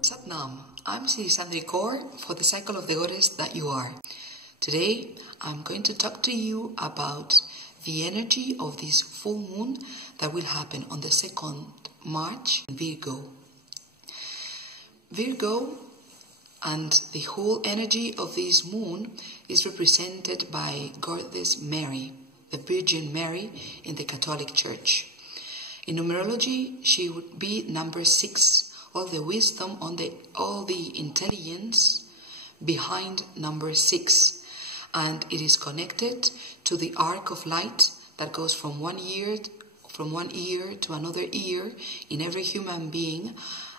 Satnam, I'm Sri Sandri Kaur for the cycle of the goddess that you are. Today, I'm going to talk to you about the energy of this full moon that will happen on the 2nd March in Virgo. Virgo and the whole energy of this moon is represented by Goddess Mary, the Virgin Mary in the Catholic Church. In numerology, she would be number 6, all the wisdom, all the intelligence behind number 6. And it is connected to the arc of light that goes from one ear to another ear in every human being.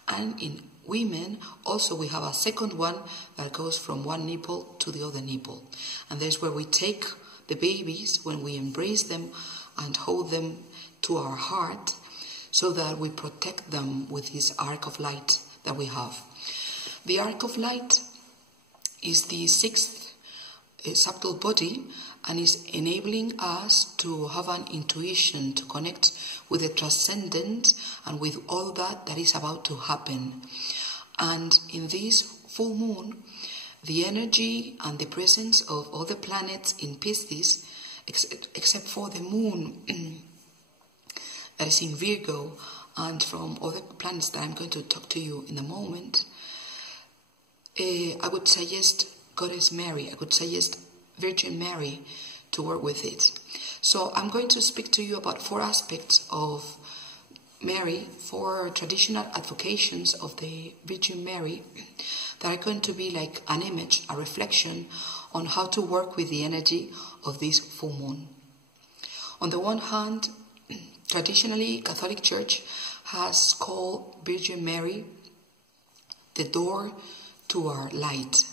And in women, also we have a second one that goes from one nipple to the other nipple. And that's where we take the babies, when we embrace them and hold them to our heart, so that we protect them with this arc of light that we have. The arc of light is the 6th subtle body, and is enabling us to have an intuition, to connect with the transcendent and with all that is about to happen. And in this full moon, the energy and the presence of all the planets in Pisces, except for the moon that is in Virgo, and from other planets that I'm going to talk to you in a moment, I would suggest Goddess Mary, I would suggest Virgin Mary to work with it. So I'm going to speak to you about 4 aspects of Mary, 4 traditional advocations of the Virgin Mary that are going to be like an image, a reflection on how to work with the energy of this full moon. On the one hand, traditionally, Catholic Church has called Virgin Mary the door to our light.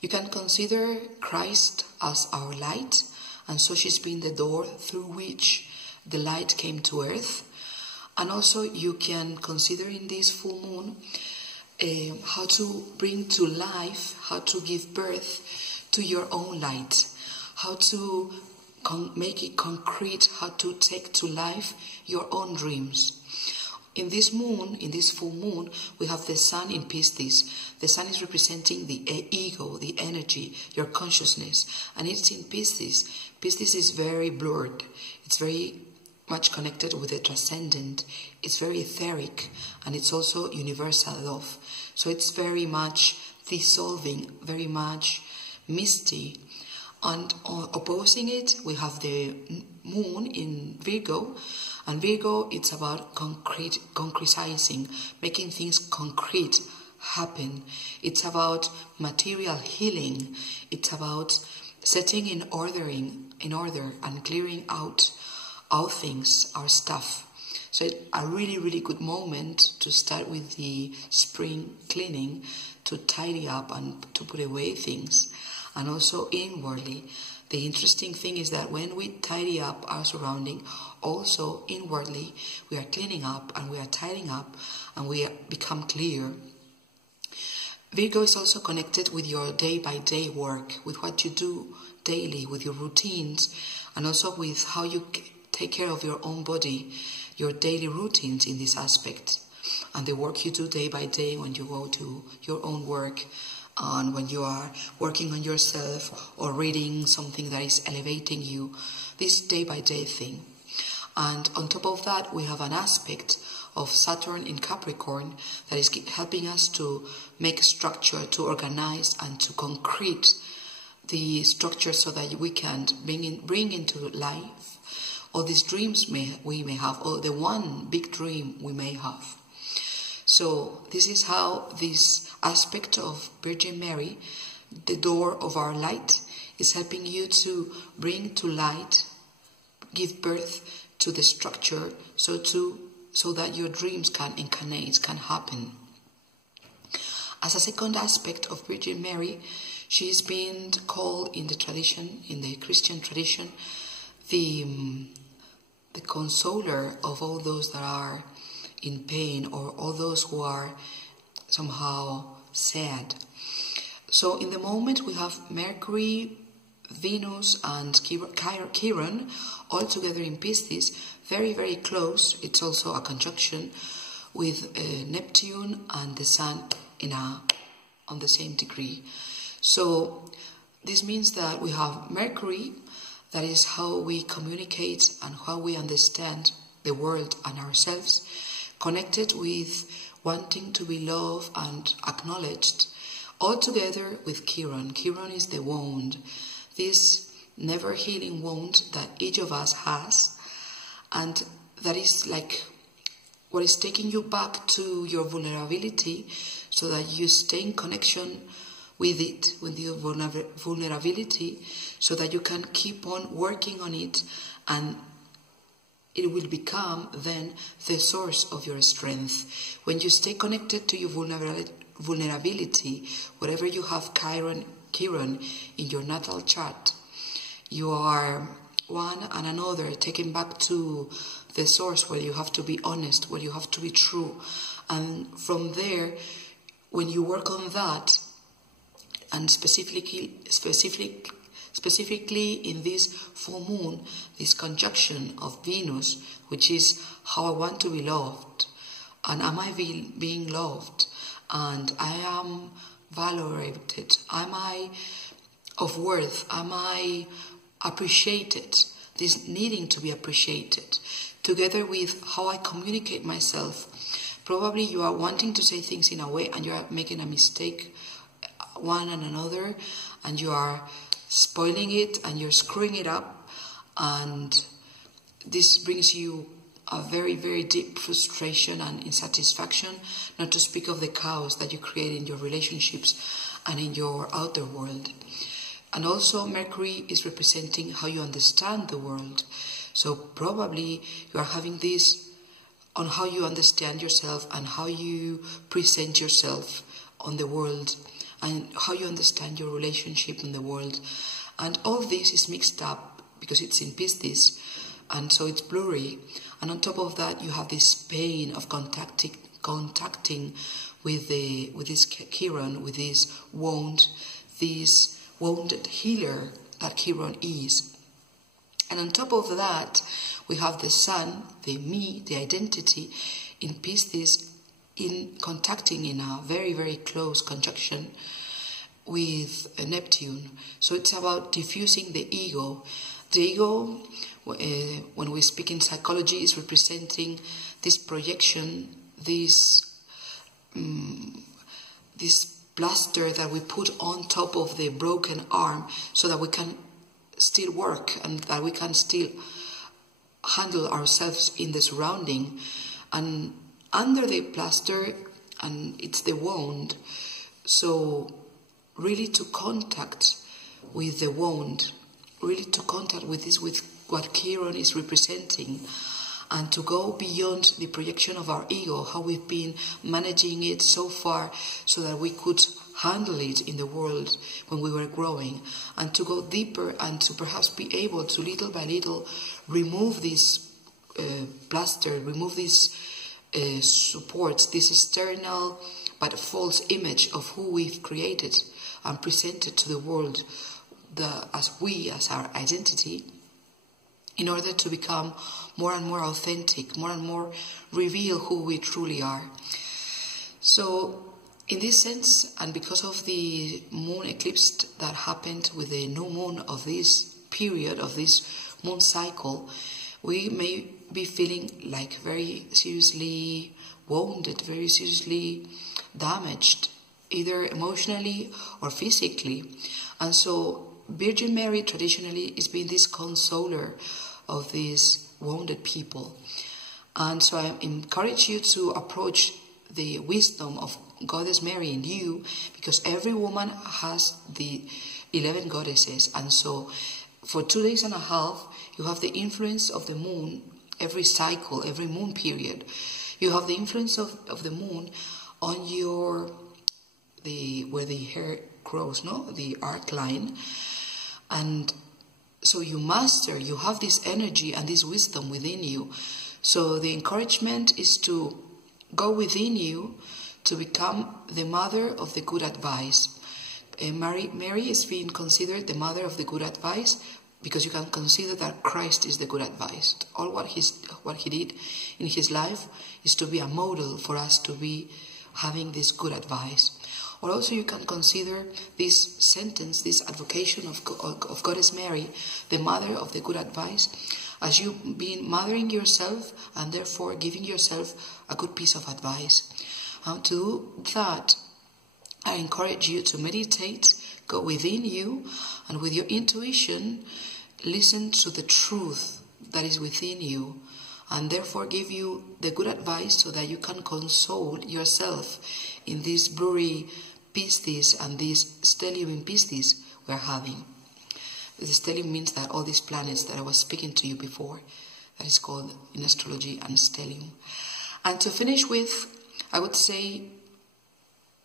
You can consider Christ as our light, and so she's been the door through which the light came to earth. And also you can consider in this full moon how to bring to life, how to give birth to your own light, how to make it concrete, how to take to life your own dreams. In this moon, in this full moon, we have the sun in Pisces. The sun is representing the ego, the energy, your consciousness. And it's in Pisces. Pisces is very blurred. It's very much connected with the transcendent. It's very etheric. And it's also universal love. So it's very much dissolving, very much misty. And opposing it, we have the moon in Virgo. And Virgo, it's about concretizing, making things concrete happen. It's about material healing. It's about setting in order and clearing out all things, our stuff. So it's a really, really good moment to start with the spring cleaning, to tidy up and to put away things. And also inwardly, the interesting thing is that when we tidy up our surrounding, also inwardly, we are cleaning up and we are tidying up and we become clear. Virgo is also connected with your day-by-day work, with what you do daily, with your routines, and also with how you take care of your own body, your daily routines in this aspect, and the work you do day by day when you go to your own work, and when you are working on yourself or reading something that is elevating you, this day-by-day thing. And on top of that, we have an aspect of Saturn in Capricorn that is helping us to make structure, to organize, and to concrete the structure so that we can bring into life all these dreams we may have, or the one big dream we may have. So this is how this aspect of Virgin Mary, the door of our light, is helping you to bring to light, give birth to the structure, so that your dreams can incarnate, can happen. As a second aspect of Virgin Mary, she is being called in the tradition, in the Christian tradition, the consoler of all those that are in pain, or all those who are somehow sad. So in the moment we have Mercury, Venus and KYRON all together in Pisces, very, very close. It's also a conjunction with Neptune and the Sun on the same degree. So this means that we have Mercury, that is how we communicate and how we understand the world and ourselves, connected with wanting to be loved and acknowledged, all together with KYRON. KYRON is the wound, this never healing wound that each of us has, and that is like what is taking you back to your vulnerability, so that you stay in connection with it, with your vulnerability, so that you can keep on working on it, and it will become then the source of your strength. When you stay connected to your vulnerability, whatever you have KYRON in your natal chart, you are one and another taken back to the source, where you have to be honest, where you have to be true. And from there, when you work on that, and specifically in this full moon, this conjunction of Venus, which is how I want to be loved, and am I being loved, and I am valorated, am I of worth, am I appreciated, this needing to be appreciated, together with how I communicate myself. Probably you are wanting to say things in a way and you are making a mistake one and another, and you are spoiling it and you're screwing it up, and this brings you a very, very deep frustration and insatisfaction, not to speak of the chaos that you create in your relationships and in your outer world. And also Mercury is representing how you understand the world. So probably you are having this on how you understand yourself and how you present yourself on the world, and how you understand your relationship in the world. And all this is mixed up because it's in Pisces, and so it's blurry. And on top of that, you have this pain of contacting with this KYRON, with this wounded healer that KYRON is. And on top of that, we have the Sun, the me, the identity in Pisces, in contacting in a very, very close conjunction with Neptune. So it's about diffusing the ego. The ego, when we speak in psychology, is representing this projection, this plaster that we put on top of the broken arm, so that we can still work and that we can still handle ourselves in the surrounding. And under the plaster, and it's the wound. So really to contact with the wound, really to contact with this, with what KYRON is representing, and to go beyond the projection of our ego, how we've been managing it so far so that we could handle it in the world when we were growing, and to go deeper and to perhaps be able to little by little remove this plaster, remove these supports, this external but false image of who we've created and presented to the world as our identity, in order to become more and more authentic, more and more reveal who we truly are. So in this sense, and because of the moon eclipse that happened with the new moon of this period, of this moon cycle, we may be feeling like very seriously wounded, very seriously damaged, either emotionally or physically. And so Virgin Mary traditionally is being this consoler of these wounded people. And so I encourage you to approach the wisdom of Goddess Mary in you, because every woman has the 11 goddesses. And so for 2.5 days, you have the influence of the moon. Every cycle, every moon period, you have the influence of the moon on where the hair grows, the arc line. And so you have this energy and this wisdom within you. So the encouragement is to go within you to become the mother of the good advice. Mary is being considered the mother of the good advice, because you can consider that Christ is the good advice. All what he did in his life is to be a model for us to be having this good advice. Or also you can consider this sentence, this advocation of Goddess Mary, the mother of the good advice, as you being mothering yourself and therefore giving yourself a good piece of advice. To do that, I encourage you to meditate, go within you, and with your intuition, listen to the truth that is within you, and therefore give you the good advice so that you can console yourself in these blurry piscis and these stellium in piscis we're having. The stellium means that all these planets that I was speaking to you before, that is called in astrology an stellium. And to finish with, I would say,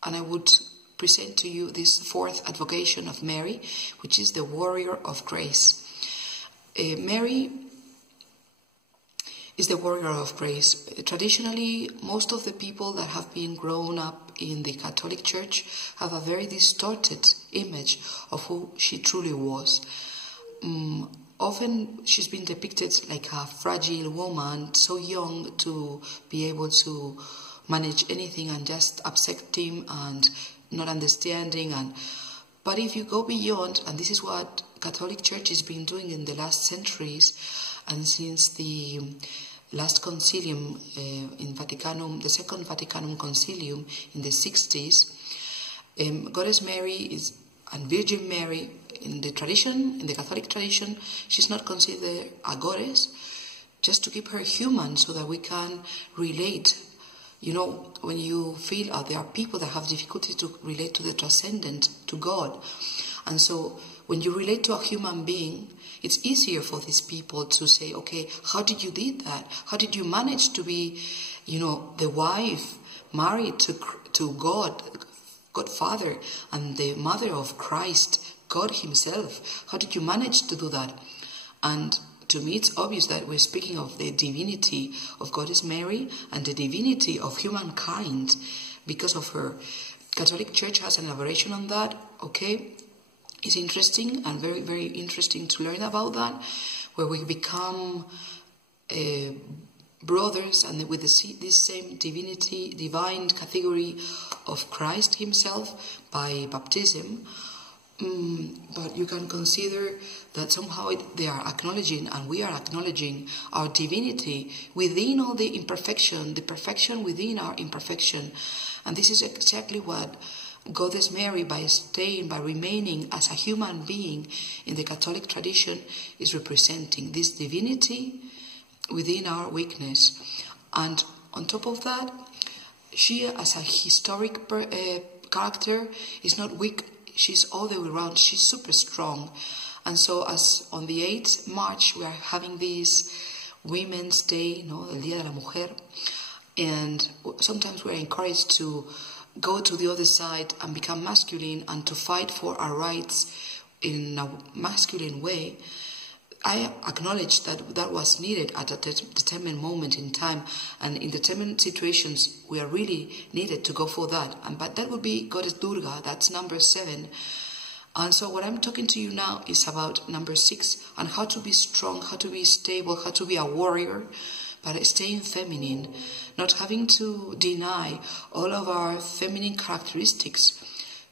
and I would present to you this fourth advocation of Mary, which is the warrior of grace. Mary is the warrior of grace. Traditionally, most of the people that have been grown up in the Catholic Church have a very distorted image of who she truly was. Often she's been depicted like a fragile woman, so young to be able to manage anything and just accepting and not understanding. But if you go beyond, and this is what Catholic Church has been doing in the last centuries, and since the last concilium in Vaticanum, the Second Vaticanum Concilium in the 60s, Goddess Mary and Virgin Mary, in the tradition, in the Catholic tradition, she's not considered a goddess, just to keep her human so that we can relate. You know, when you feel there are people that have difficulty to relate to the transcendent, to God. And so when you relate to a human being, it's easier for these people to say, okay, how did you do that? How did you manage to be, the wife married to God, Godfather, and the mother of Christ, God himself? How did you manage to do that? And to me, it's obvious that we're speaking of the divinity of Goddess Mary and the divinity of humankind because of her. Catholic Church has an elaboration on that, okay? It's interesting and very, very interesting to learn about that, where we become brothers and with this same divinity, divine category of Christ himself by baptism. But you can consider that somehow they are acknowledging, and we are acknowledging, our divinity within all the imperfection, the perfection within our imperfection. And this is exactly what Goddess Mary, by remaining as a human being in the Catholic tradition, is representing this divinity within our weakness. And on top of that, she as a historic character is not weak. She's all the way around. She's super strong. And so as on the 8th March, we are having this Women's Day, El Día de la Mujer. And sometimes we're encouraged to go to the other side and become masculine and to fight for our rights in a masculine way. I acknowledge that that was needed at a determined moment in time, and in determined situations we are really needed to go for that. But that would be Goddess Durga, that's number 7. And so what I'm talking to you now is about number 6, and how to be strong, how to be stable, how to be a warrior, but staying feminine, not having to deny all of our feminine characteristics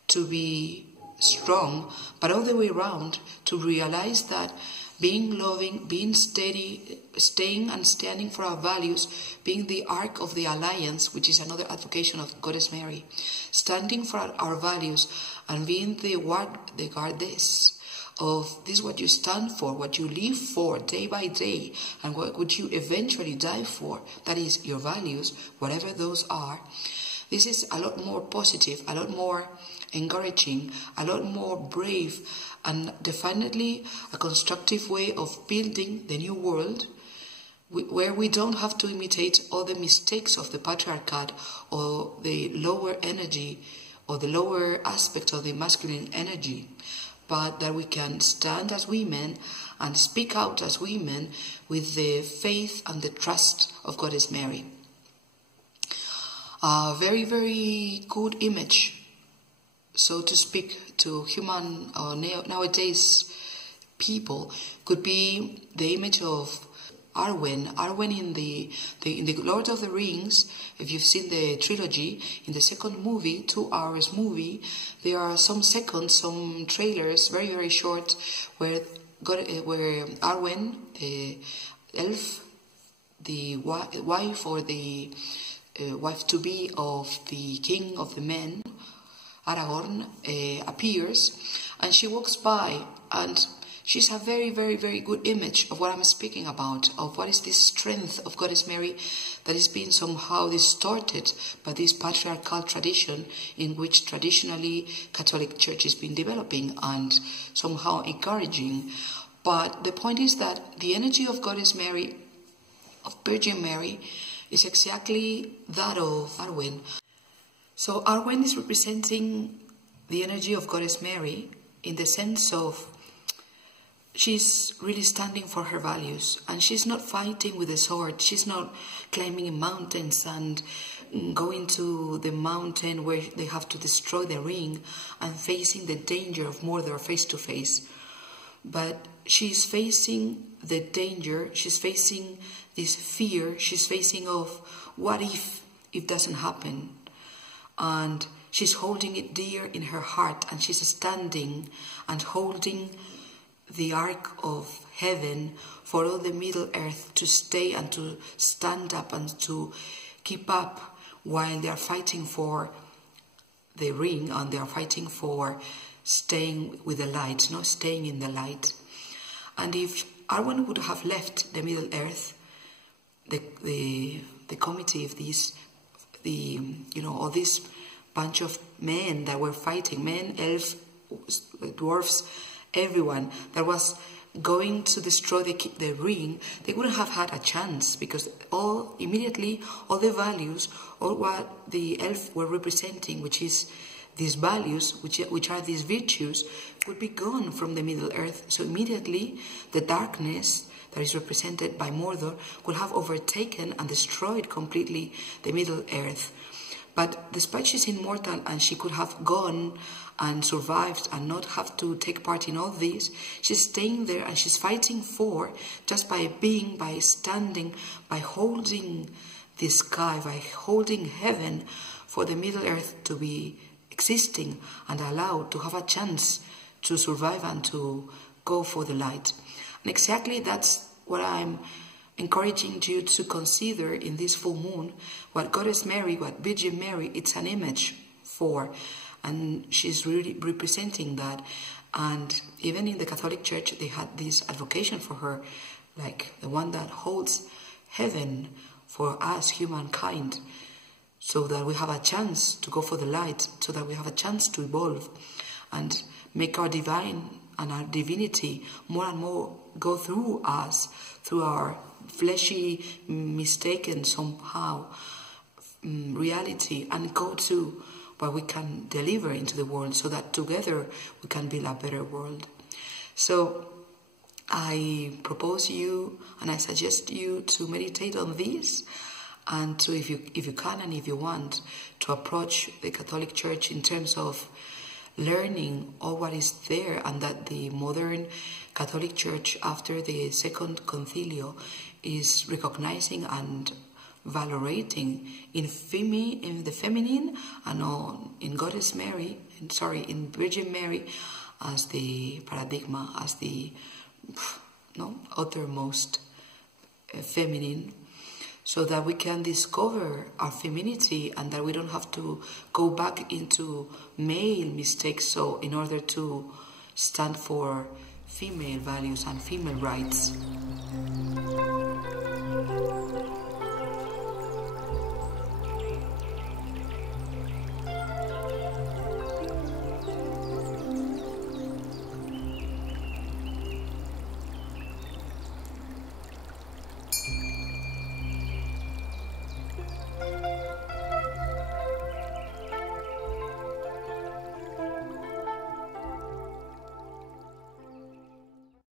to be strong, but all the way around to realize that being loving, being steady, staying and standing for our values, being the ark of the alliance, which is another advocation of Goddess Mary, standing for our values and being the goddess of this, what you stand for, what you live for day by day, and what would you eventually die for, that is your values, whatever those are. This is a lot more positive, a lot more encouraging, a lot more brave, and definitely a constructive way of building the new world, where we don't have to imitate all the mistakes of the patriarchate or the lower energy or the lower aspect of the masculine energy, but that we can stand as women and speak out as women with the faith and the trust of Goddess Mary. A very, very good image so to speak, to human nowadays people, could be the image of Arwen. Arwen in the Lord of the Rings, if you've seen the trilogy, in the second movie, 2 hours movie, there are some seconds, some trailers, very, very short, where Arwen, the elf, the wife or the wife-to-be of the king of the men, Aragorn, appears, and she walks by, and she's a very, very, very good image of what I'm speaking about, of what is this strength of Goddess Mary that is being somehow distorted by this patriarchal tradition in which traditionally Catholic Church has been developing and somehow encouraging. But the point is that the energy of Goddess Mary, of Virgin Mary, is exactly that of Arwen. So Arwen is representing the energy of Goddess Mary in the sense of she's really standing for her values, and she's not fighting with a sword. She's not climbing mountains and going to the mountain where they have to destroy the ring and facing the danger of murder face to face. But she's facing the danger, she's facing this fear, she's facing of what if it doesn't happen. And she's holding it dear in her heart, and she's standing and holding the ark of heaven for all the Middle Earth to stay and to stand up and to keep up while they are fighting for the ring, and they are fighting for staying with the light, not staying in the light. And if Arwen would have left the Middle Earth, the committee of these, all this bunch of men that were fighting, men, elves, dwarfs, everyone that was going to destroy the ring, they wouldn't have had a chance, because immediately all the values, all what the elf were representing, which is these values, which are these virtues, would be gone from the Middle Earth. So immediately the darkness that is represented by Mordor will have overtaken and destroyed completely the Middle Earth. But despite she's immortal and she could have gone and survived and not have to take part in all this, she's staying there and she's fighting for, just by being, by standing, by holding the sky, by holding heaven, for the Middle Earth to be existing and allowed to have a chance to survive and to go for the light. And exactly that's what I'm encouraging you to consider in this full moon, what Goddess Mary, what Virgin Mary, it's an image for, and she's really representing that. And even in the Catholic Church, they had this advocation for her, like the one that holds heaven for us, humankind, so that we have a chance to go for the light, so that we have a chance to evolve and make our divine and our divinity more and more go through us, through our fleshy, mistaken somehow reality, and go to what we can deliver into the world, so that together we can build a better world. So I propose you and I suggest you to meditate on this, and to, if you can and if you want, to approach the Catholic Church in terms of learning all what is there, and that the modern Catholic Church after the Second Concilio is recognizing and valorating in the feminine and in Goddess Mary, in Virgin Mary, as the paradigm, as the uttermost feminine, so that we can discover our femininity and that we don't have to go back into male mistakes, so in order to stand for female values and female rights.